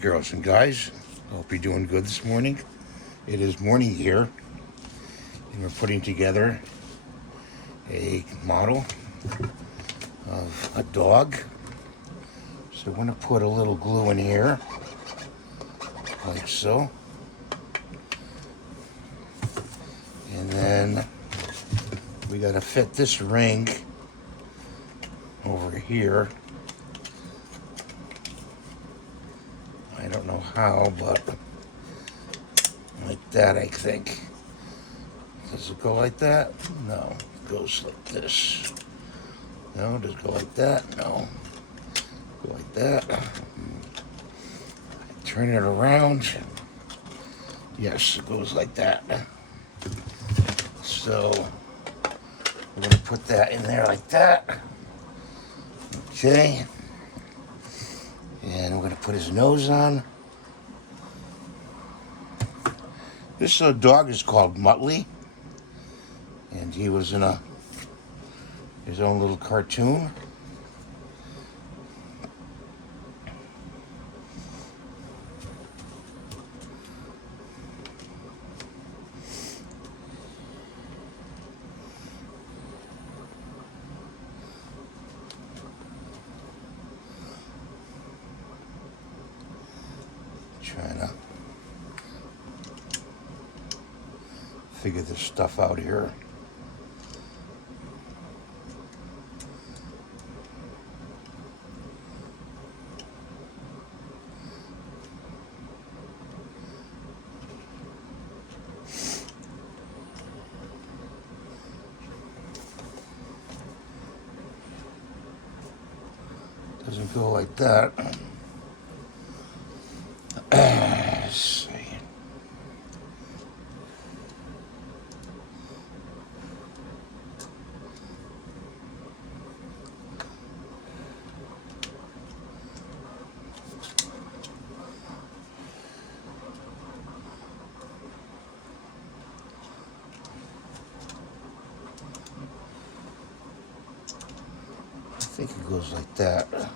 Girls and guys, hope you're doing good this morning. It is morning here, and we're putting together a model of a dog. So we're going to put a little glue in here, like so. And then we got to fit this ring over here. I don't know how, but like that, I think. Does it go like that? No, it goes like this. No, does it go like that? No. Go like that. Turn it around. Yes, it goes like that. So we're going to put that in there like that. Okay. And we're going to put his nose on. This dog is called Muttley. And he was in his own little cartoon. Trying to figure this stuff out here. Doesn't go like that. Let's see. I think it goes like that. I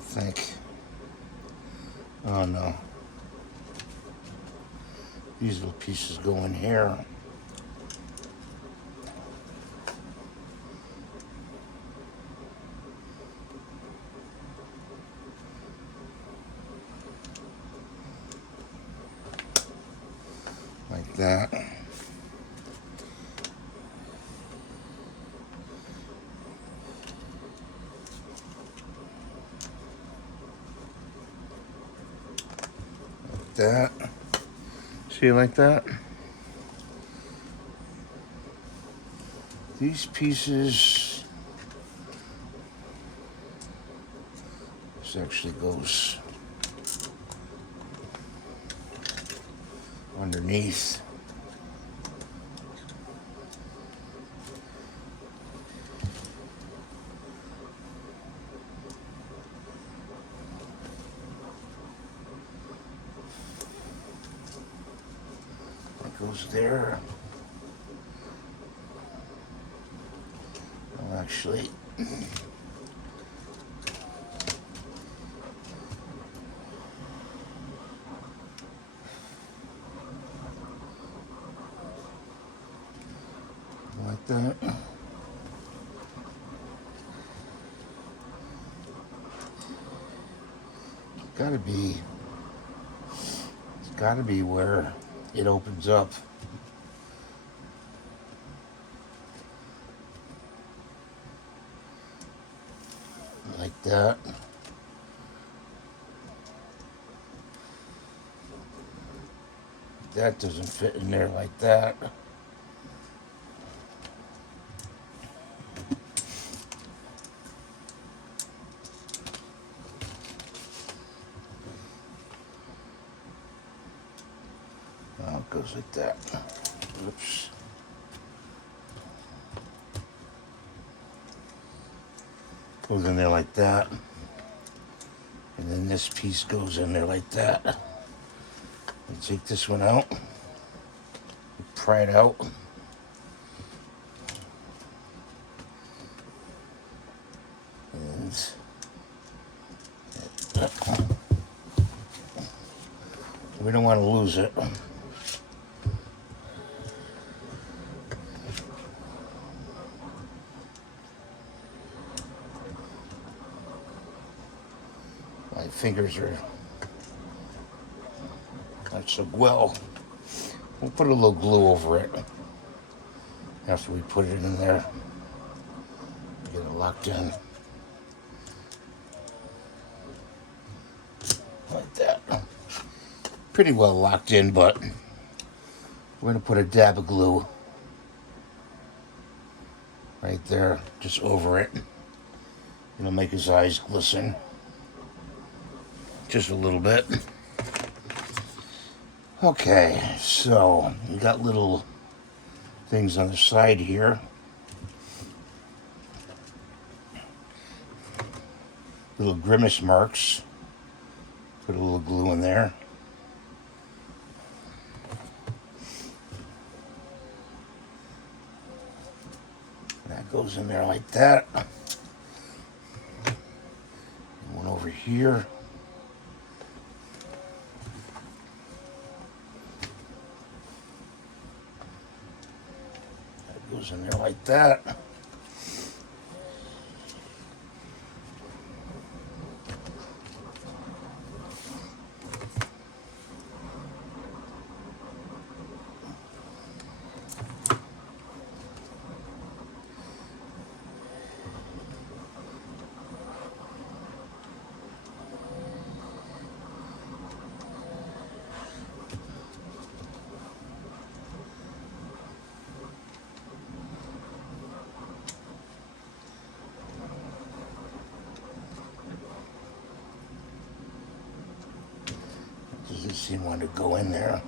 think. Oh no. These little pieces go in here. Like that. Like that. See, like that? These pieces, this actually goes underneath. That goes there. Well, actually, like that. It's gotta be where it opens up. Like that. That doesn't fit in there like that. Oh, it goes like that. Oops. Goes in there like that. And then this piece goes in there like that. We take this one out. Pry it out. and we don't want to lose it. My fingers are not so well. We'll put a little glue over it after we put it in there. Get it locked in. Like that. Pretty well locked in, but we're going to put a dab of glue right there, just over it. It'll make his eyes glisten. Just a little bit. Okay, so we got little things on the side here. Little grimace marks. Put a little glue in there. That goes in there like that. One over here. That goes in there like that. Doesn't seem want to go in there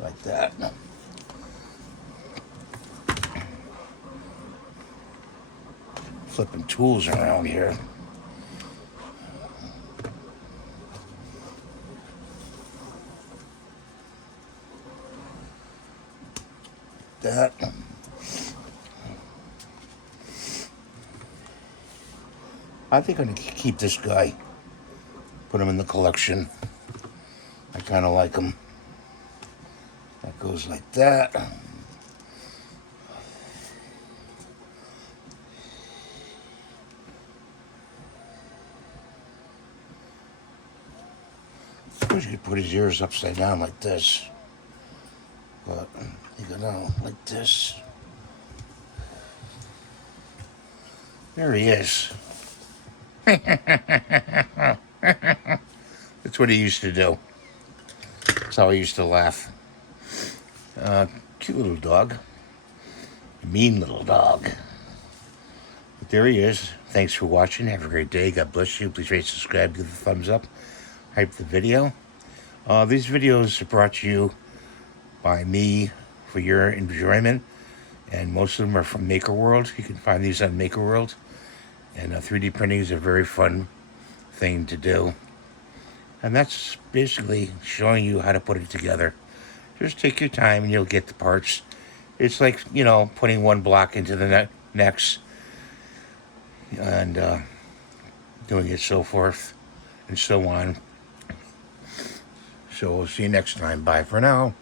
like that. Flipping tools around here. That. I think I'm going to keep this guy. Put him in the collection. I kind of like him. That goes like that. I wish you could put his ears upside down like this. But you go down like this. There he is. That's what he used to do. That's how he used to laugh. Cute little dog. Mean little dog. But there he is. Thanks for watching. Have a great day. God bless you. Please rate, subscribe, give the thumbs up. Hype the video. These videos are brought to you by me for your enjoyment. And most of them are from Maker World. You can find these on Maker World. And 3D printing is a very fun thing to do. And that's basically showing you how to put it together. Just take your time and you'll get the parts. It's like, you know, putting one block into the next. And doing it so forth and so on. So we'll see you next time. Bye for now.